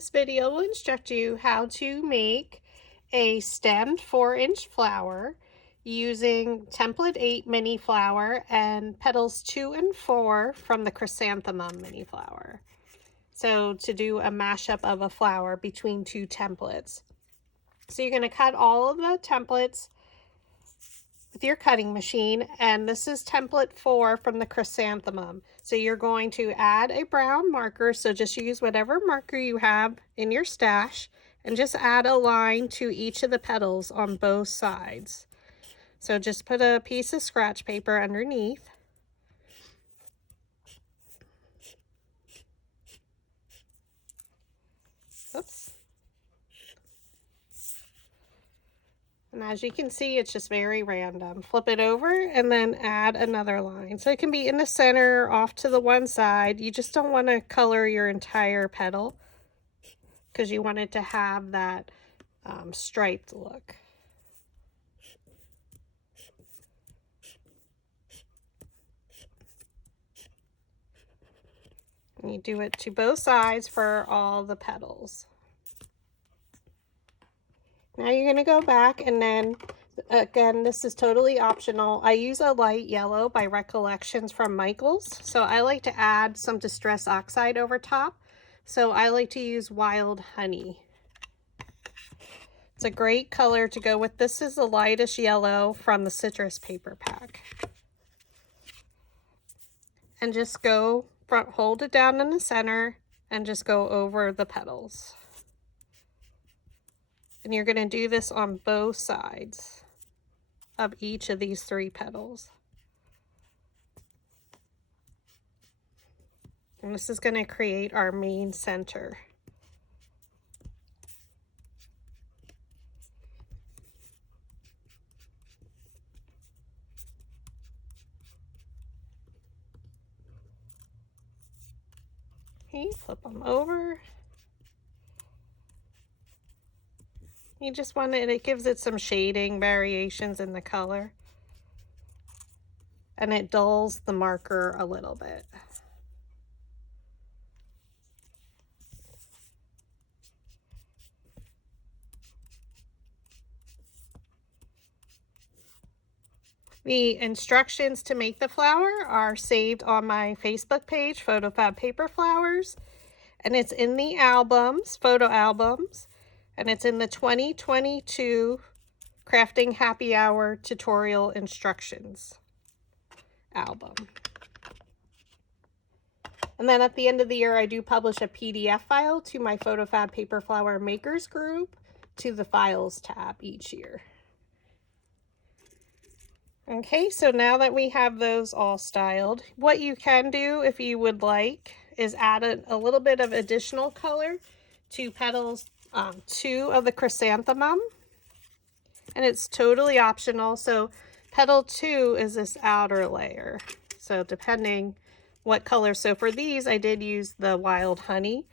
This video will instruct you how to make a stemmed 4-inch flower using Template 8 Mini Flower and Petals 2 and 4 from the Chrysanthemum Mini Flower. So to do a mashup of a flower between two templates. So you're going to cut all of the templates with your cutting machine, and this is template 4 from the Chrysanthemum. So you're going to add a brown marker, so just use whatever marker you have in your stash and just add a line to each of the petals on both sides. So just put a piece of scratch paper underneath. Oops. And as you can see, it's just very random. Flip it over and then add another line. So it can be in the center, off to the one side. You just don't want to color your entire petal because you want it to have that striped look. And you do it to both sides for all the petals. Now you're going to go back, and then again, this is totally optional. I use a light yellow by Recollections from Michaels. So I like to add some Distress Oxide over top. So I like to use Wild Honey. It's a great color to go with. This is the lightest yellow from the Citrus Paper Pack. And just go front, hold it down in the center, and just go over the petals. And you're going to do this on both sides of each of these 3 petals. And this is going to create our main center. Okay, flip them over. You just want it gives it some shading variations in the color. And it dulls the marker a little bit. The instructions to make the flower are saved on my Facebook page, PhotoFabPaperFlowers. And it's in the albums, photo albums. And it's in the 2022 Crafting Happy Hour Tutorial Instructions album. And then at the end of the year, I do publish a PDF file to my PhotoFab Paper Flower Makers group to the Files tab each year. Okay, so now that we have those all styled, what you can do if you would like is add a little bit of additional color to Petals 2 of the Chrysanthemum. And it's totally optional. So Petal 2 is this outer layer. So depending what color. So for these, I did use the Wild Honey.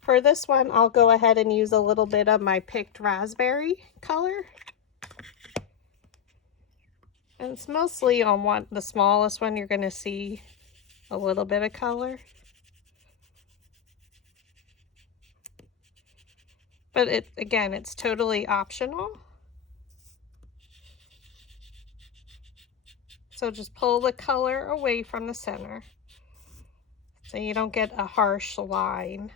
For this one, I'll go ahead and use a little bit of my picked raspberry color. And it's mostly on the smallest one, you're going to see a little bit of color. But again, it's totally optional. So just pull the color away from the center so you don't get a harsh line.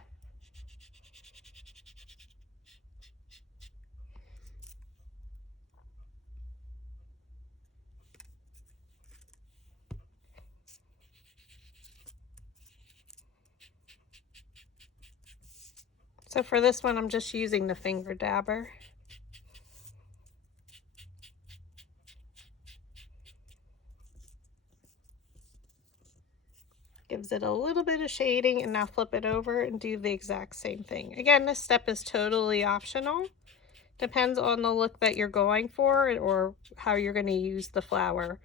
So for this one, I'm just using the finger dabber. Gives it a little bit of shading, and now flip it over and do the exact same thing. Again, this step is totally optional. Depends on the look that you're going for or how you're going to use the flower.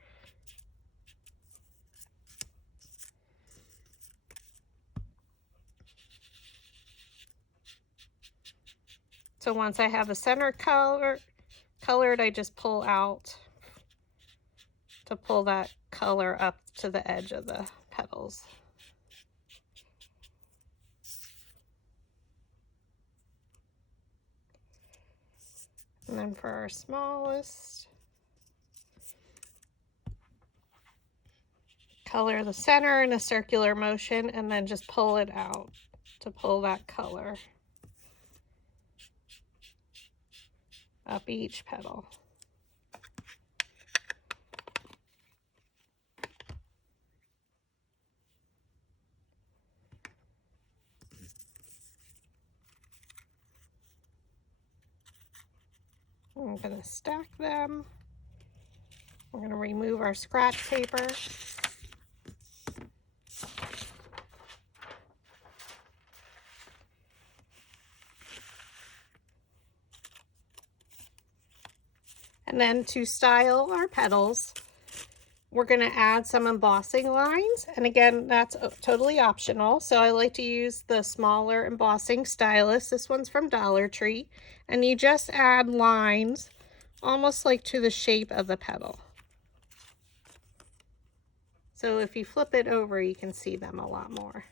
So once I have the center colored, I just pull out to pull that color up to the edge of the petals. And then for our smallest, color the center in a circular motion and then just pull it out to pull that color up each petal. I'm going to stack them. We're going to remove our scratch paper. And then to style our petals, we're going to add some embossing lines. And again, that's totally optional. So I like to use the smaller embossing stylus. This one's from Dollar Tree. And you just add lines almost like to the shape of the petal. So if you flip it over, you can see them a lot more.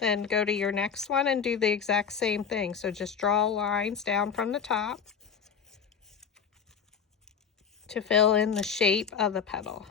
Then go to your next one and do the exact same thing. So just draw lines down from the top to fill in the shape of the petal.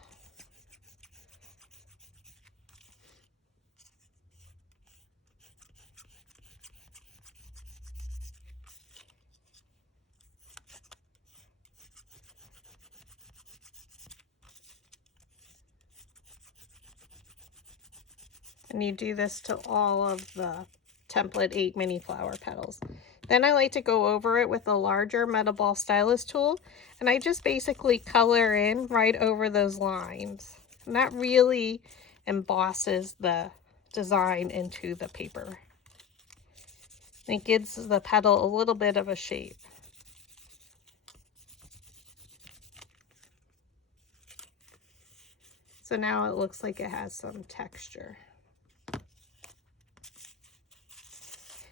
And you do this to all of the template 8 mini flower petals. Then I like to go over it with a larger metal ball stylus tool, and I just basically color in right over those lines. And that really embosses the design into the paper. And it gives the petal a little bit of a shape. So now it looks like it has some texture.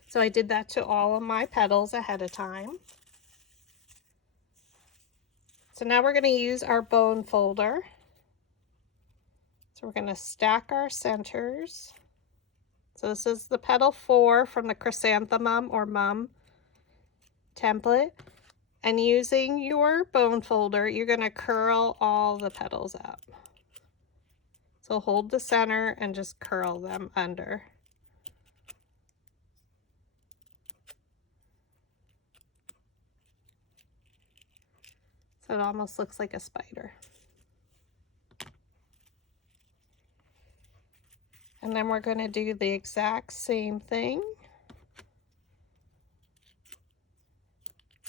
So I did that to all of my petals ahead of time. So now we're going to use our bone folder. So we're going to stack our centers. So this is the petal 4 from the Chrysanthemum or Mum template. And using your bone folder, you're going to curl all the petals up. So hold the center and just curl them under. So it almost looks like a spider. And then we're going to do the exact same thing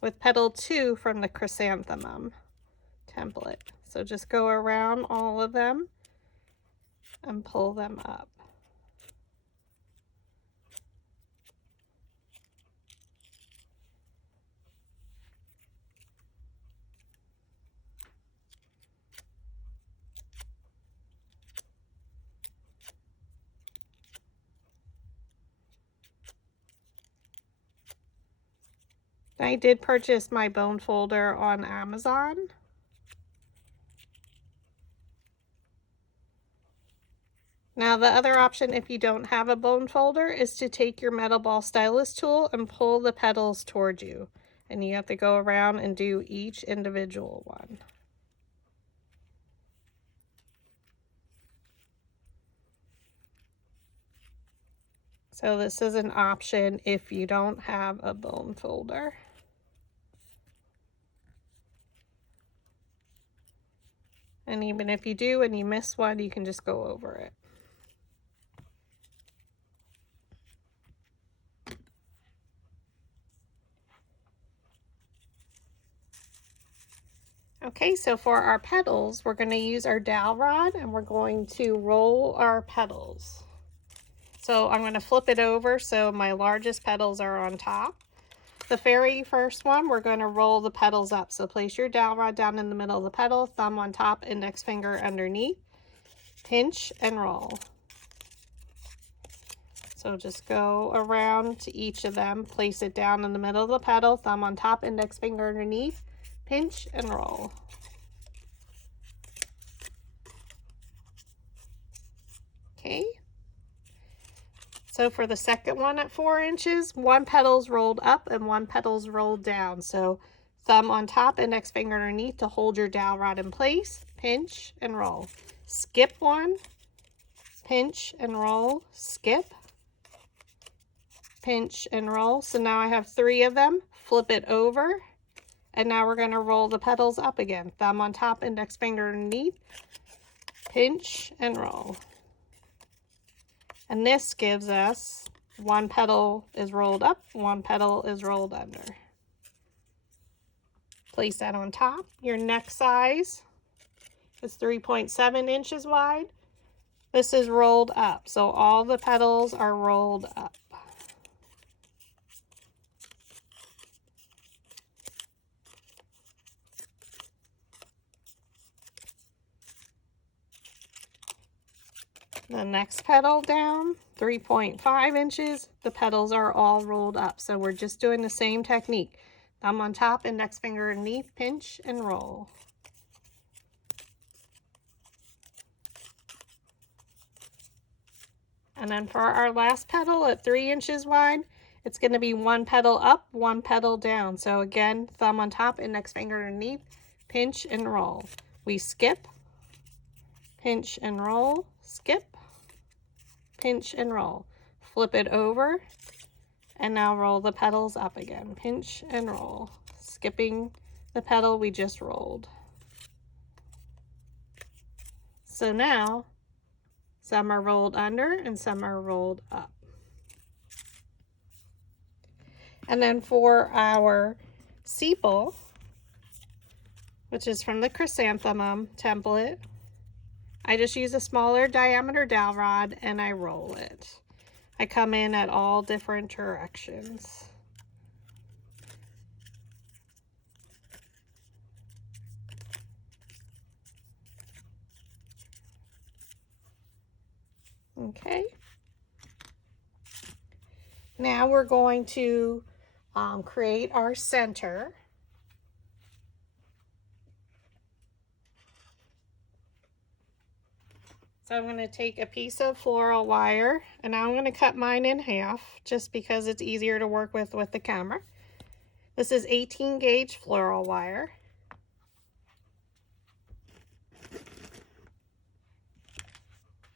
with Petal 2 from the Chrysanthemum template. So just go around all of them and pull them up. I did purchase my bone folder on Amazon. Now the other option, if you don't have a bone folder, is to take your metal ball stylus tool and pull the petals towards you. And you have to go around and do each individual one. So this is an option if you don't have a bone folder. And even if you do and you miss one, you can just go over it. Okay, so for our petals, we're going to use our dowel rod and we're going to roll our petals. So I'm going to flip it over so my largest petals are on top. The very first one, we're going to roll the petals up. So place your dowel rod down in the middle of the petal, thumb on top, index finger underneath, pinch and roll. So just go around to each of them, place it down in the middle of the petal, thumb on top, index finger underneath, pinch and roll. Okay. So for the second one at 4 inches, one petal's rolled up and one petal's rolled down. So Thumb on top, index finger underneath to hold your dowel rod in place. Pinch and roll. Skip one, pinch and roll, skip, pinch and roll. So now I have 3 of them. Flip it over, and now we're going to roll the petals up again. Thumb on top, index finger underneath, pinch and roll. And this gives us 1 petal is rolled up, 1 petal is rolled under. Place that on top. Your next size is 3.7 inches wide. This is rolled up, so all the petals are rolled up. The next petal down, 3.5 inches, the petals are all rolled up. So we're just doing the same technique. Thumb on top, index finger underneath, pinch and roll. And then for our last petal at 3 inches wide, it's going to be 1 petal up, 1 petal down. So again, thumb on top, index finger underneath, pinch and roll. We skip, pinch and roll, skip, pinch and roll. Flip it over, and now roll the petals up again. Pinch and roll, skipping the petal we just rolled. So now, some are rolled under and some are rolled up. And then for our sepal, which is from the Chrysanthemum template, I just use a smaller diameter dowel rod and I roll it. I come in at all different directions. Okay. Now we're going to create our center. So I'm going to take a piece of floral wire, and now I'm going to cut mine in half just because it's easier to work with the camera. This is 18 gauge floral wire.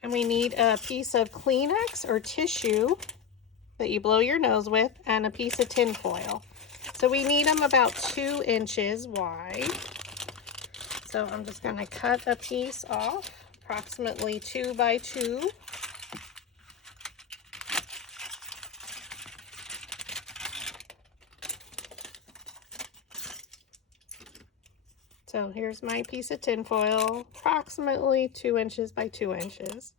And we need a piece of Kleenex or tissue that you blow your nose with and a piece of tin foil. So we need them about 2 inches wide. So I'm just going to cut a piece off, approximately 2 by 2. So here's my piece of tin foil, approximately 2 inches by 2 inches.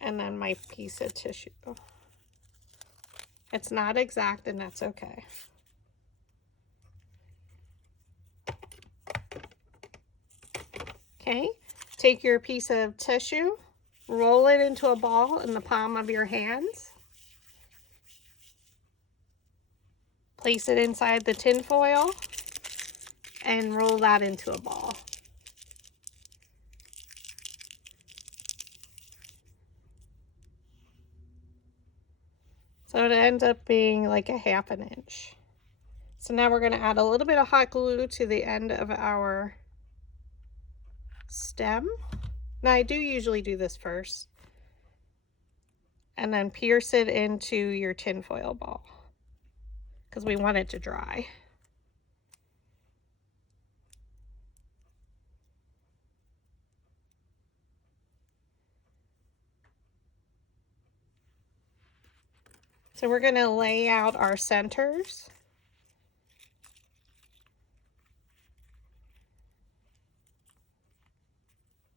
And then my piece of tissue. It's not exact, and that's okay. Okay, take your piece of tissue, roll it into a ball in the palm of your hands. Place it inside the tin foil and roll that into a ball. So it ends up being like a 1/2 inch. So now we're going to add a little bit of hot glue to the end of our stem. Now I do usually do this first. And then pierce it into your tinfoil ball because we want it to dry. So we're going to lay out our centers.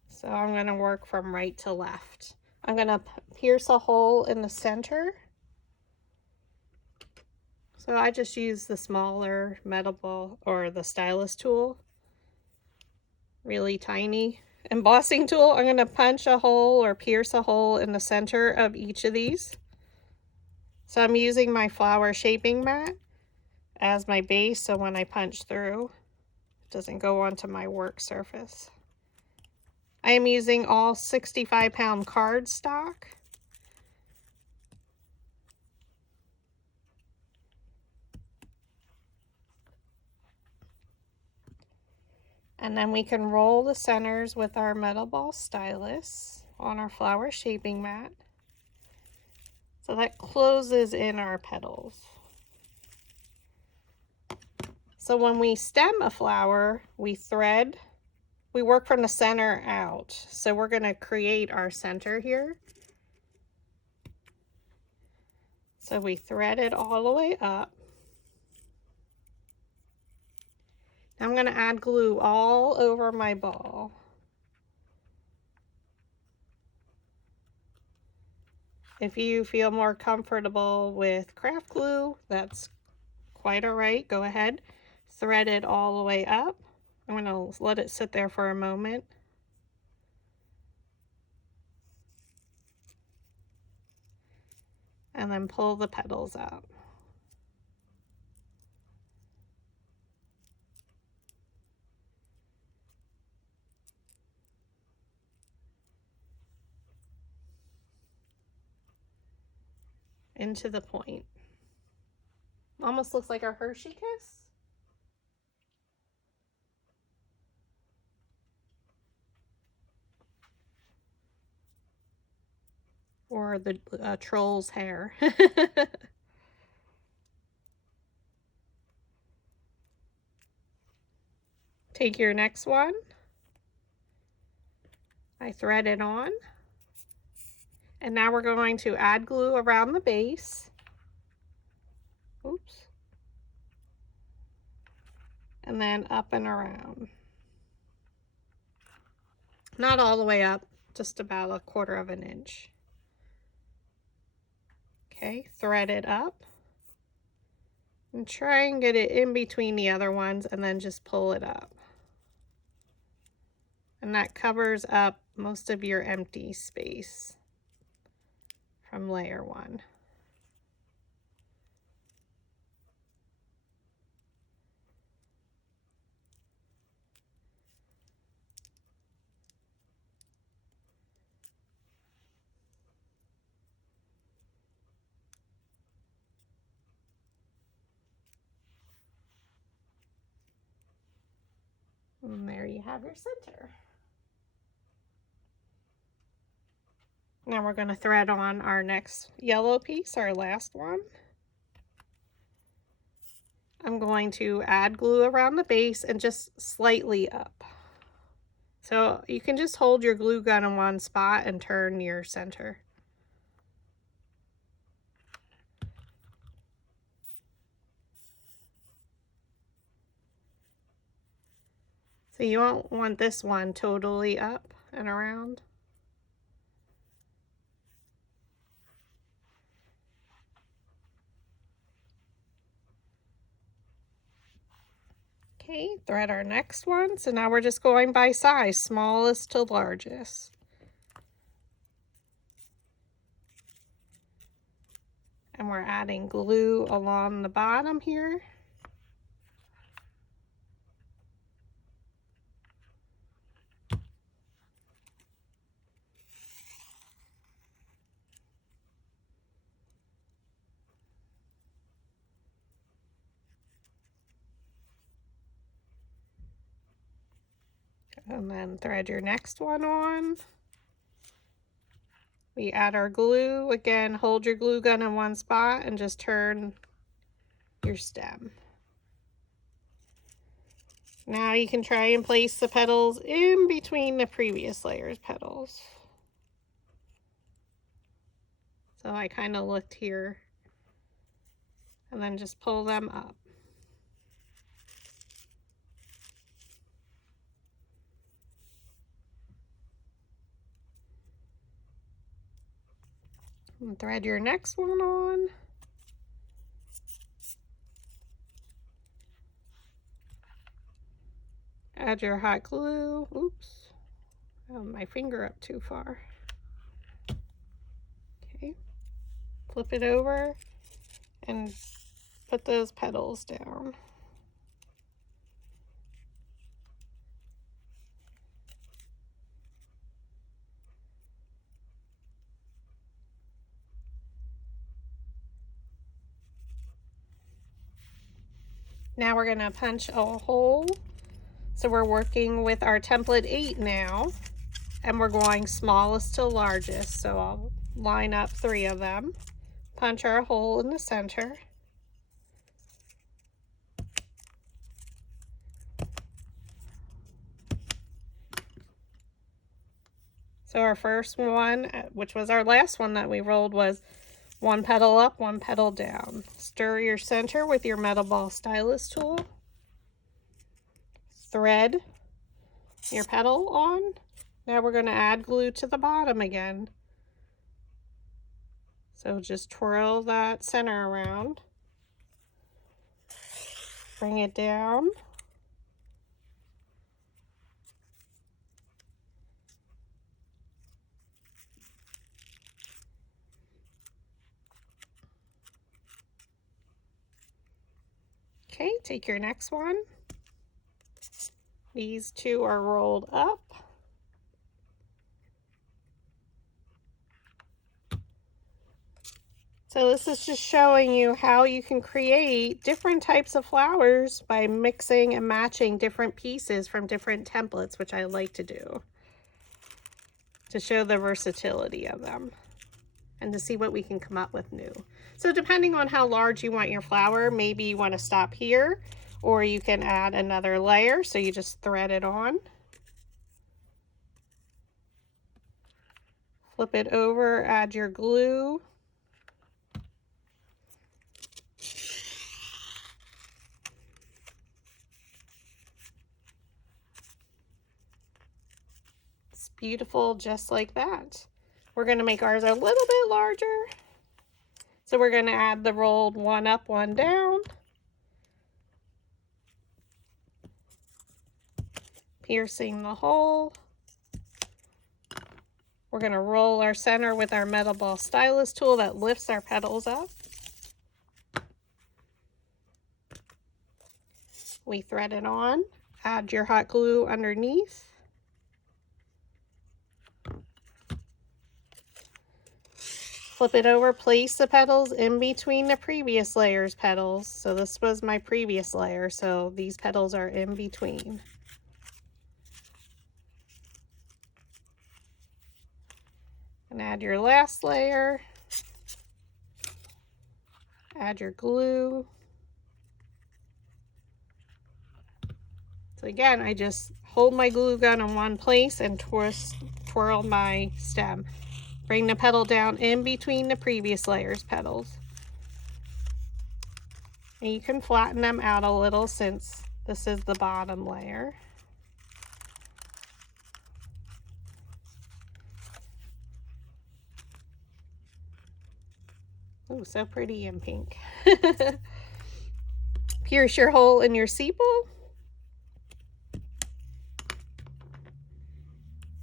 So I'm going to work from right to left. I'm going to pierce a hole in the center. So I just use the smaller metal ball or the stylus tool. Really tiny embossing tool. I'm going to punch a hole or pierce a hole in the center of each of these. So I'm using my flower shaping mat as my base, so when I punch through, it doesn't go onto my work surface. I am using all 65-pound cardstock. And then we can roll the centers with our metal ball stylus on our flower shaping mat. So that closes in our petals. So when we stem a flower, we work from the center out. So we're going to create our center here. So we thread it all the way up. I'm going to add glue all over my ball. If you feel more comfortable with craft glue, that's quite all right. Go ahead, thread it all the way up. I'm going to let it sit there for a moment. And then pull the petals out. Into the point. Almost looks like a Hershey kiss. Or the troll's hair. Take your next one. I thread it on. And now we're going to add glue around the base. Oops. And then up and around. Not all the way up, just about 1/4 of an inch. Okay, thread it up. And try and get it in between the other ones and then just pull it up. And that covers up most of your empty space from layer 1. And there you have your center. Now we're going to thread on our next yellow piece, our last one. I'm going to add glue around the base and just slightly up. So you can just hold your glue gun in one spot and turn your center. So you won't want this one totally up and around. Okay, thread our next one. So now we're just going by size, smallest to largest. And we're adding glue along the bottom here. And then thread your next one on. We add our glue. Again, hold your glue gun in one spot and just turn your stem. Now you can try and place the petals in between the previous layer's petals. So I kind of looked here and then just pull them up. And thread your next one on. Add your hot glue. Oops, I have my finger up too far. Okay, flip it over and put those petals down. Now we're going to punch a hole So we're working with our template 8 now, and we're going smallest to largest. So I'll line up 3 of them, punch our hole in the center. So our first one, which was our last one that we rolled, was 1 petal up, 1 petal down. Stir your center with your metal ball stylus tool. Thread your petal on. Now we're going to add glue to the bottom again. So just twirl that center around. Bring it down. Okay, take your next one. These 2 are rolled up. So this is just showing you how you can create different types of flowers by mixing and matching different pieces from different templates, which I like to do, to show the versatility of them and to see what we can come up with new. So depending on how large you want your flower, maybe you want to stop here, or you can add another layer. So you just thread it on. Flip it over, add your glue. It's beautiful just like that. We're going to make ours a little bit larger. So we're going to add the rolled 1 up, 1 down. Piercing the hole. We're going to roll our center with our metal ball stylus tool that lifts our petals up. We thread it on. Add your hot glue underneath. Flip it over, place the petals in between the previous layer's petals. So this was my previous layer, so these petals are in between. And add your last layer. Add your glue. So again, I just hold my glue gun in one place and twirl my stem. Bring the petal down in between the previous layer's petals. And you can flatten them out a little since this is the bottom layer. Oh, so pretty and pink. Pierce your hole in your sepal.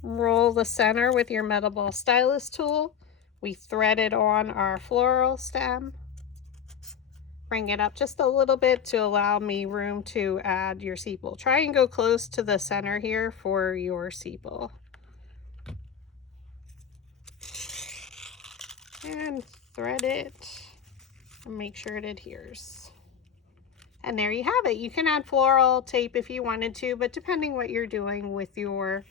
Roll the center with your metal ball stylus tool. We thread it on our floral stem. Bring it up just a little bit to allow me room to add your sepal. Try and go close to the center here for your sepal. And thread it and make sure it adheres. And there you have it. You can add floral tape if you wanted to, but depending what you're doing with your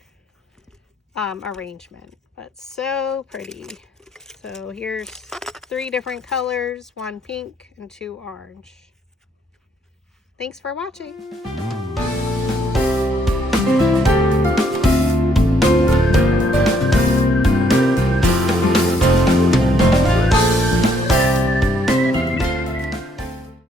arrangement. But so pretty. So here's 3 different colors, 1 pink and 2 orange. Thanks for watching.